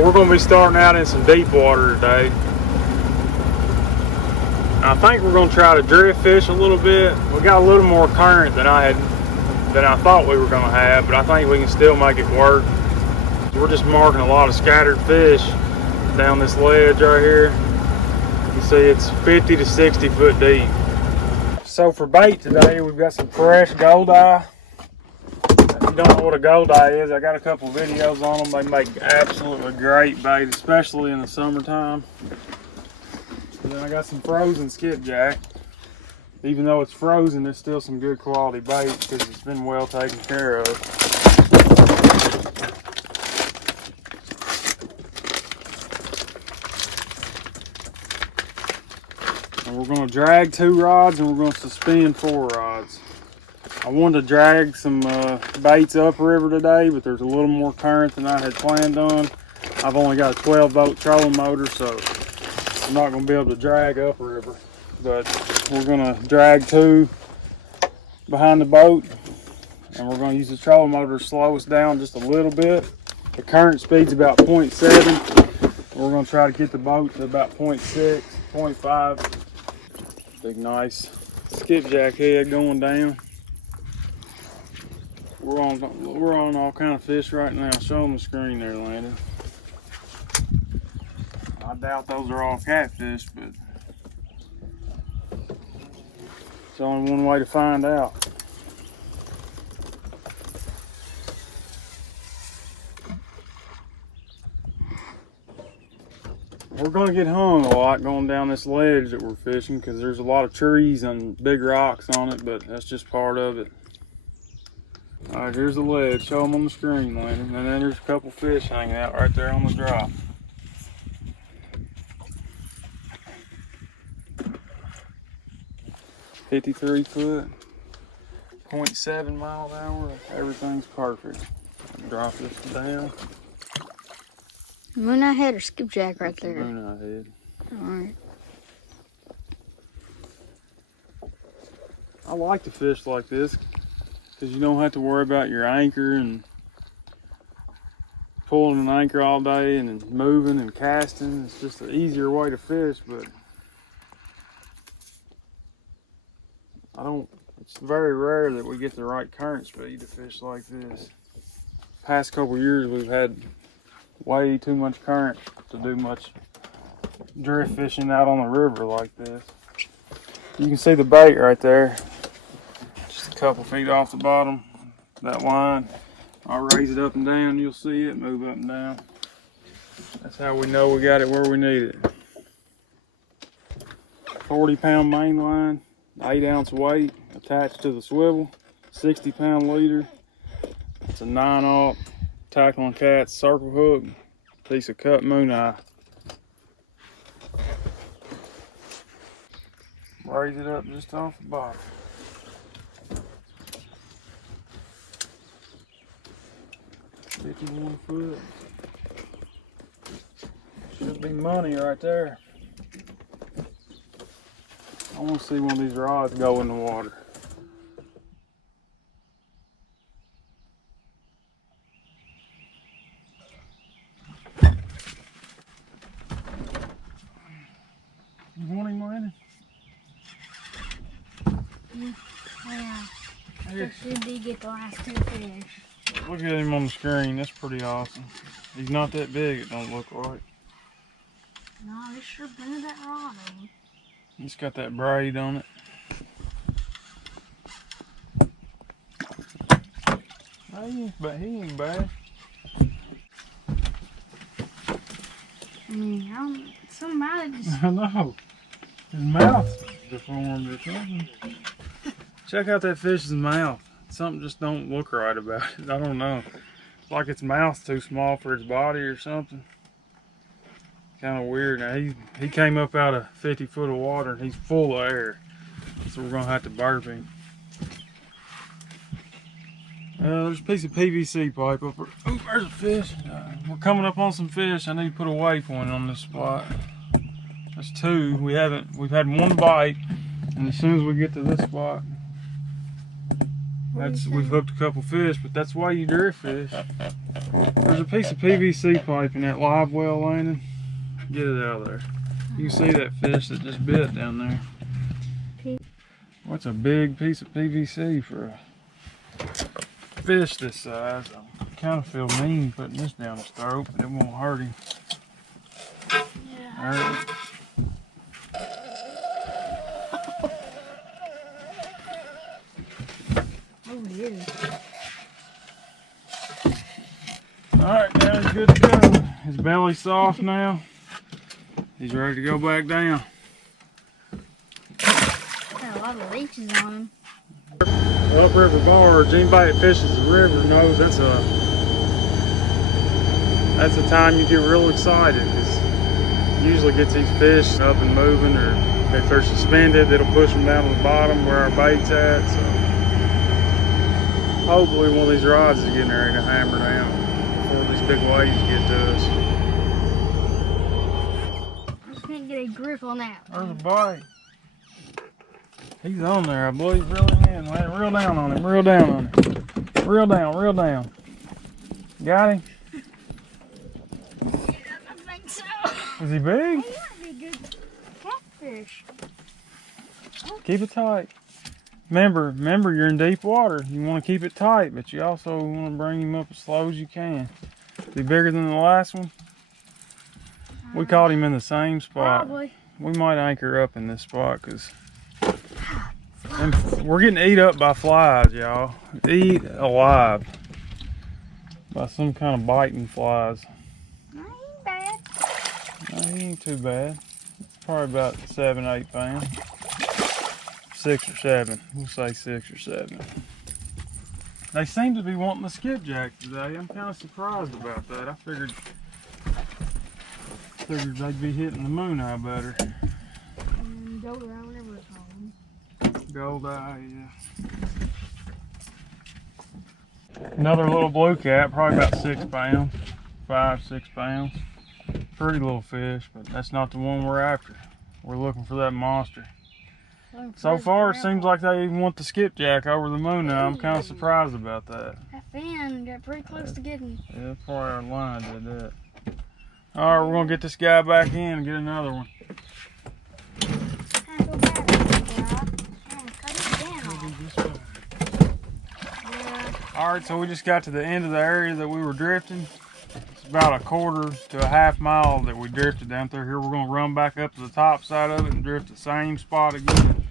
So we're going to be starting out in some deep water today. I think we're going to try to drift fish a little bit. We got a little more current than I thought we were going to have, but I think we can still make it work. We're just marking a lot of scattered fish down this ledge right here. You can see it's 50 to 60 foot deep. So for bait today, we've got some fresh goldeye. If you don't know what a goldeye is, I got a couple videos on them. They make absolutely great bait, especially in the summertime. And then I got some frozen skipjack. Even though it's frozen, there's still some good quality bait because it's been well taken care of. And we're going to drag 2 rods and we're going to suspend 4 rods. I wanted to drag some baits upriver today, but there's a little more current than I had planned on. I've only got a 12-volt trolling motor, so I'm not going to be able to drag upriver. But we're going to drag 2 behind the boat, and we're going to use the trolling motor to slow us down just a little bit. The current speed's about 0.7. We're going to try to get the boat to about 0.6, 0.5. Big nice skipjack head going down. We're on all kind of fish right now. Show them the screen there, Landon. I doubt those are all catfish, but it's only one way to find out. We're going to get hung a lot going down this ledge that we're fishing because there's a lot of trees and big rocks on it, but that's just part of it. All right, here's the ledge. Show them on the screen, Landon. And then there's a couple fish hanging out right there on the drop. .53 foot, 0.7 mile an hour. Everything's perfect. Drop this down. Mooneye head or skipjack right there? Mooneye head. Alright. I like to fish like this because you don't have to worry about your anchor and pulling an anchor all day and then moving and casting. It's just an easier way to fish, but it's very rare that we get the right current speed to fish like this. Past couple years we've had way too much current to do much drift fishing out on the river like this. You can see the bait right there, just a couple feet off the bottom. That line, I'll raise it up and down, you'll see it move up and down. That's how we know we got it where we need it. 40-pound main line, 8-ounce weight attached to the swivel, 60-pound leader. It's a 9/0 Tackling Cat circle hook, piece of cut mooneye. Raise it up just off the bottom. .51 foot. Should be money right there. I want to see one of these rods go in the water. You want him, Landon? Yeah. Especially if you get the last 2 fish. Look at him on the screen. That's pretty awesome. He's not that big, it don't look like. No, they sure bend that rod on. He's got that braid on it. But he ain't bad. I mean, somebody just... I know. His mouth's deformed or something. Check out that fish's mouth. Something just don't look right about it. I don't know. It's like its mouth's too small for its body or something. Kind of weird. Now he came up out of 50 foot of water and he's full of air. So we're gonna have to burp him. There's a piece of PVC pipe up there. Oh, there's a fish. We're coming up on some fish. I need to put a waypoint on this spot. That's 2. We've had 1 bite, and as soon as we get to this spot, We've hooked a couple fish, but that's why you drift fish. There's a piece of PVC pipe in that live well landing. Get it out of there. You can see that fish that just bit down there. What's a big piece of PVC for a fish this size? I kind of feel mean putting this down his throat, but it won't hurt him. Yeah. All right. Oh, it is. Alright, now he's good to go. His belly's soft now. He's ready to go back down. Got a lot of leeches on him. Upriver barge, anybody that fishes the river knows that's a time you get real excited, because it usually gets these fish up and moving, or if they're suspended, it'll push them down to the bottom where our bait's at. So hopefully one of these rods is getting ready to hammer down before these big waves get to us. I just can't get a grip on that There's a one. bite. He's on there, I believe. Reeling in. Man, reel down on him. Reel down on him. Reel down. Reel down. Got him? I think so. Is he big? He might be a good catfish. Keep it tight. Remember, you're in deep water. You want to keep it tight, but you also want to bring him up as slow as you can. Be bigger than the last one. We caught him in the same spot. Probably. We might anchor up in this spot because we're getting eat up by flies, y'all. Eat alive by some kind of biting flies. That ain't bad. No, he ain't too bad. Probably about 7, 8 pounds. 6 or 7. We'll say 6 or 7. They seem to be wanting the skipjack today. I'm kind of surprised about that. I figured they'd be hitting the moon eye better. And gold eye, whatever it's called. Gold eye, yeah. Another little blue cat, probably about 6 pounds. 5, 6 pounds. Pretty little fish, but that's not the one we're after. We're looking for that monster. So far, it seems like they even want the skipjack over the moon eye. I'm kind of surprised about that. That fin got pretty close to getting. Yeah, probably our line did that. Alright, we're going to get this guy back in and get another one. I go back. Cut it down. Yeah. Alright, so we just got to the end of the area that we were drifting. It's about a quarter to a half mile that we drifted down through here. We're going to run back up to the top side of it and drift the same spot again.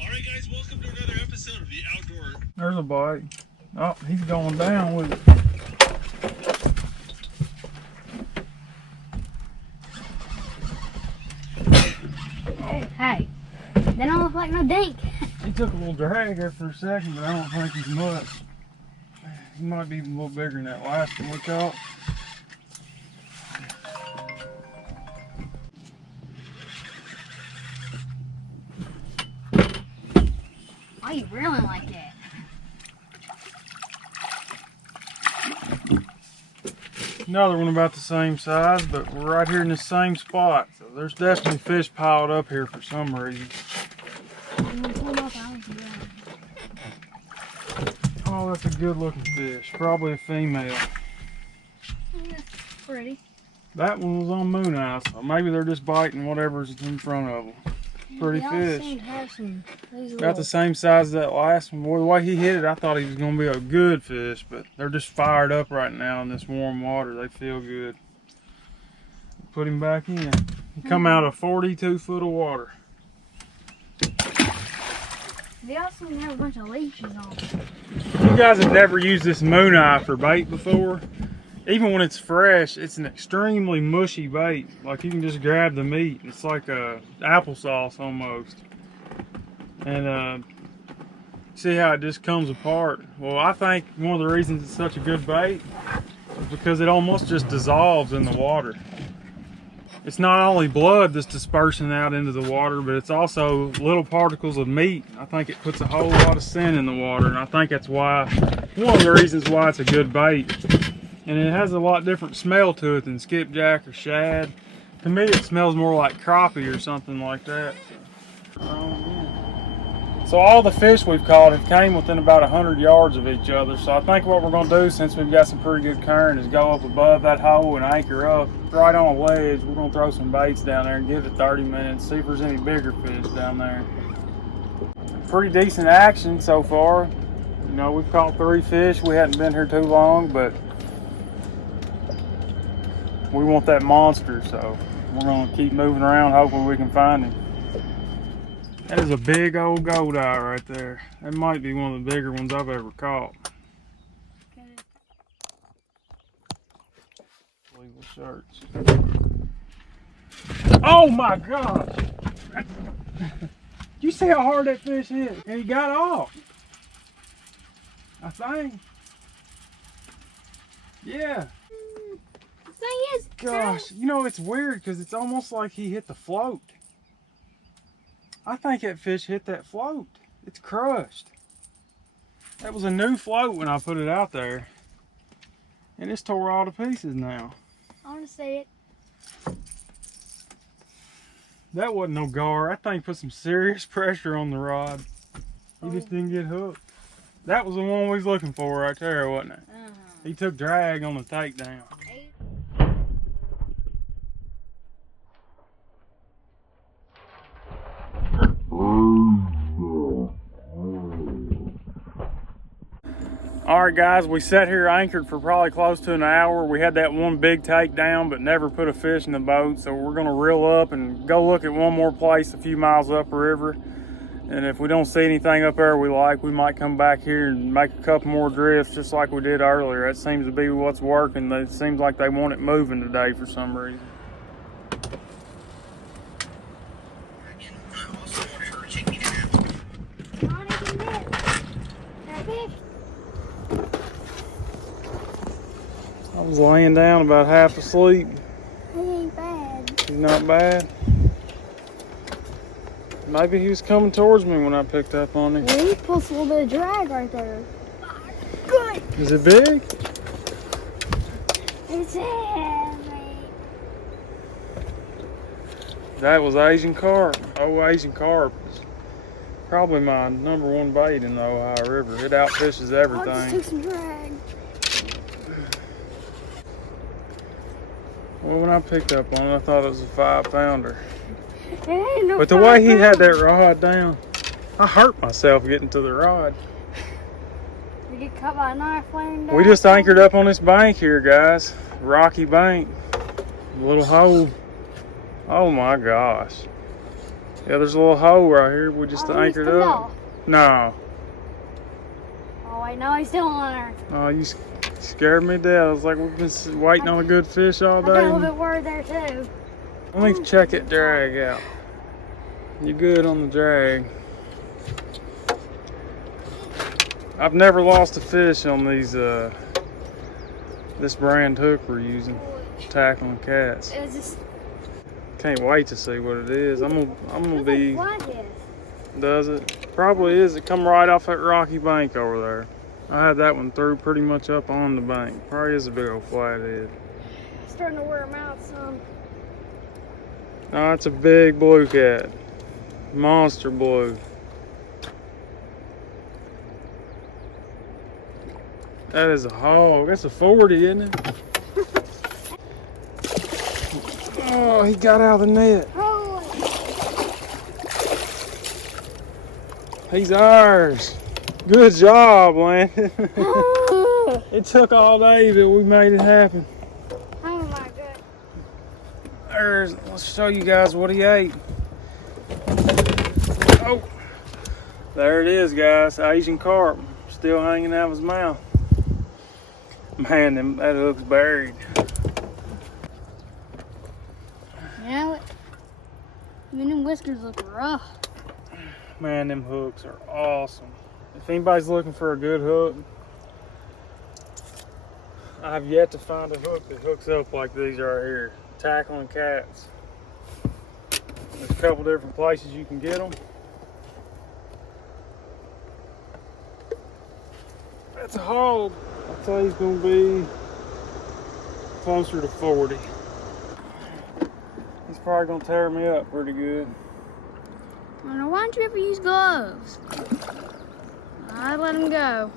Alright guys, welcome to another episode of the Outdoor. There's a bite. Oh, he's going down with it. Hey, they don't look like no dink. He took a little drag there for a second, but I don't think he's much. He might be a little bigger than that last one we caught. Why are you reeling like that? Another one about the same size, but we're right here in the same spot. So there's definitely fish piled up here for some reason. Oh, that's a good looking fish. Probably a female. Yeah, pretty. That one was on moon eye, so maybe they're just biting whatever's in front of them. Pretty They all fish. seem to have some, these About little- the same size as that last one. Boy, the way he hit it, I thought he was going to be a good fish, but they're just fired up right now in this warm water. They feel good. Put him back in. He come out of 42 foot of water. They all seem to have a bunch of leeches on them. You guys have never used this moon eye for bait before. Even when it's fresh, it's an extremely mushy bait. Like you can just grab the meat. It's like applesauce almost. And see how it just comes apart. Well, I think one of the reasons it's such a good bait is because it almost just dissolves in the water. it's not only blood that's dispersing out into the water, but it's also little particles of meat. I think it puts a whole lot of scent in the water, and I think that's why, one of the reasons why it's a good bait. And it has a lot different smell to it than skipjack or shad. To me, it smells more like crappie or something like that. So all the fish we've caught have came within about 100 yards of each other. So I think what we're going to do, since we've got some pretty good current, is go up above that hole and anchor up right on a ledge. We're going to throw some baits down there and give it 30 minutes, see if there's any bigger fish down there. Pretty decent action so far. You know, we've caught 3 fish. We hadn't been here too long, but we want that monster, so we're going to keep moving around, hoping we can find him. That is a big old gold eye right there. That might be one of the bigger ones I've ever caught. Legal shirts. Oh my gosh! You see how hard that fish hit? And he got off. I think. Yeah. The thing is, gosh, you know, it's weird because it's almost like he hit the float. I think that fish hit that float. It's crushed. That was a new float when I put it out there. And it's tore all to pieces now. I want to see it. That wasn't no gar. That thing put some serious pressure on the rod. He just didn't get hooked. That was the one we was looking for right there, wasn't it? He took drag on the takedown. Alright guys, we sat here anchored for probably close to an hour. We had that one big takedown but never put a fish in the boat, so we're going to reel up and go look at one more place a few miles upriver. And if we don't see anything up there we like, we might come back here and make a couple more drifts just like we did earlier. That seems to be what's working. It seems like they want it moving today for some reason. I was laying down about half asleep. He ain't bad. He's not bad. Maybe he was coming towards me when I picked up on him. Yeah, he puts a little bit of drag right there. Good. Is it big? It's heavy. That was Asian carp. Oh, Asian carp is probably my #1 bait in the Ohio River. It outfishes I just everything. took some drag. Well, when I picked up on it, I thought it was a 5-pounder. It ain't no But the way he had that rod down, I hurt myself getting to the rod. You get cut by a knife laying down. We just anchored up on this bank here, guys. Rocky bank. A little hole. Oh my gosh. Yeah, there's a little hole right here. We just anchored up. No. Oh wait, no, he's still on there. Oh, you scared me to death. I was like, we've been waiting on a good fish all I got a little day. bit worried there too. Let me check it drag out. You good on the drag? I've never lost a fish on these this brand hook we're using, tackling cats. It was just. Can't wait to see what it is. I'm gonna be. Flathead. Does it? Probably is. It come right off that rocky bank over there. I had that one through pretty much up on the bank. Probably is a big old flathead. Starting to wear him out some. No, it's a big blue cat. Monster blue. That is a hog. That's a 40, isn't it? Oh, he got out of the net. He's ours. Good job, Landon. It took all day, but we made it happen. Oh my god. Let's show you guys what he ate. Oh, there it is, guys. Asian carp still hanging out of his mouth. Man, that hook's buried. Yeah, them whiskers look rough. Man, them hooks are awesome. If anybody's looking for a good hook, I've yet to find a hook that hooks up like these right here. tackling cats. There's a couple different places you can get them. That's a hog. I'd say he's gonna be closer to 40. He's probably gonna tear me up pretty good. Why don't you ever use gloves? I let him go.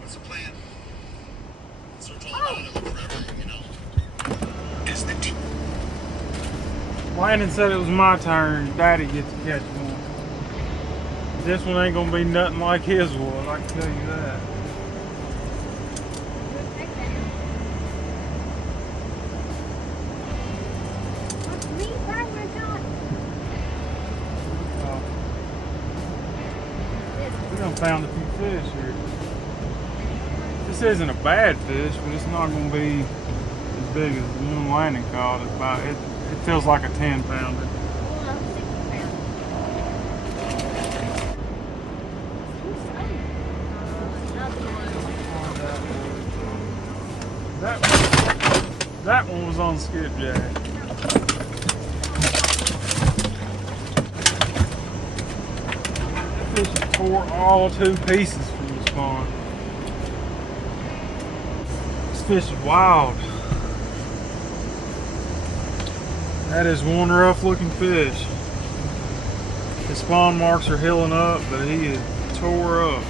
What's the plan? Search all about him forever, you know? Isn't it? Landon said it was my turn. Daddy gets to catch one. This one ain't gonna be nothing like his was, I can tell you that. We done found a few fish here. This isn't a bad fish, but it's not gonna be as big as the one Landon caught. It's about, it feels like a 10-pounder. That one was on skipjack. That fish tore all 2 pieces from the spawn. This fish is wild. That is one rough looking fish. His spawn marks are healing up, but he is tore up.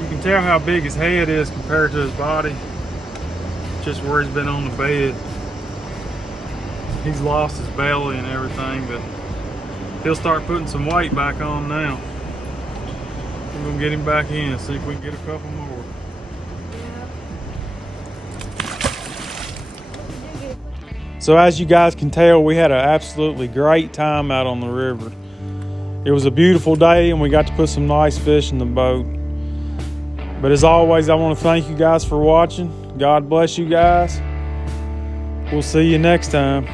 You can tell how big his head is compared to his body. Just where he's been on the bed. He's lost his belly and everything, but he'll start putting some weight back on now. We're gonna get him back in, see if we can get a couple more. So as you guys can tell, we had an absolutely great time out on the river. It was a beautiful day and we got to put some nice fish in the boat. But as always, I want to thank you guys for watching. God bless you guys. We'll see you next time.